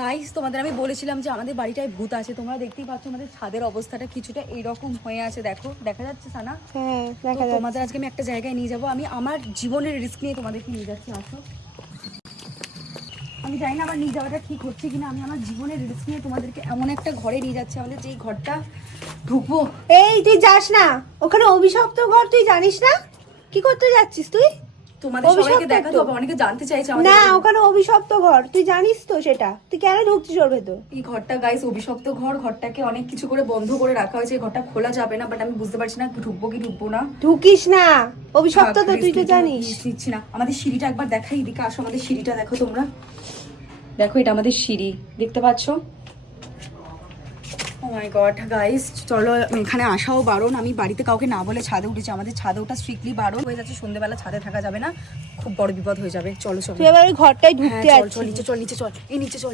Guys তোমাদের আমি বলেছিলাম যে আমাদের বাড়িটায় ভূত আছে, তোমরা দেখতেই পাচ্ছ আমাদের ছাদের অবস্থাটা কিছুটা এইরকম হয়ে আছে, দেখো দেখা যাচ্ছে সানা? হ্যাঁ দেখা তো যাচ্ছে। তোমাদের আজকে আমি একটা জায়গায় নিয়ে যাবো, আমি আমার জীবনের রিস্ক নিয়ে তোমাদেরকে নিয়ে যাচ্ছি, আসো। আমি জানি না আমার নিয়ে যাওয়াটা ঠিক হচ্ছে কিনা, আমি আমার জীবনের রিস্ক নিয়ে তোমাদেরকে এমন একটা ঘরে নিয়ে যাচ্ছি, আমাদের যেই ঘরটা ঢুকবো। এই তুই যাস না ওখানে, অভিশপ্ত ঘর তুই জানিস না? কি করতে যাচ্ছিস তুই? তোমাদের সবাইকে দেখাতে হবে, অনেকে জানতে চাইছে আমাদের না ওখানে অভিশপ্ত ঘর, তুই জানিস তো সেটা, তুই কেন ঢুকছিস ওর ভেতর? এই ঘরটা গাইস অভিশপ্ত ঘর, ঘরটাকে অনেক কিছু করে বন্ধ করে রাখা হয়েছে, এই ঘরটা খোলা যাবে না, বাট আমি বুঝতে পারছি না ঢুকবো কি ঢুকবো না। ঢুকিস না, অভিশপ্ত তো তুই তো জানিস। নিচ্ছি না, আমাদের সিঁড়িটা একবার দেখাই, এদিকে আসো, আমাদের সিঁড়িটা দেখো তোমরা, দেখো এটা আমাদের সিঁড়ি, দেখতে পাচ্ছো? ও মাই গড গাইস, চলো এখানে আসাও বারণ, আমি বাড়িতে কাউকে না বলে ছাদে উঠেছি, আমাদের ছাদে ওটা স্ট্রিক্টলি বারণ হয়ে যাচ্ছে, সন্ধ্যেবেলা ছাদে থাকা যাবে না, খুব বড় বিপদ হয়ে যাবে। চলো চলো তুই এবার ওই ঘরটাই হ্যাঁ ঢুকতে চল যাচ্ছিস। চল নিচে চল, নিচে চল, এই নিচে চল।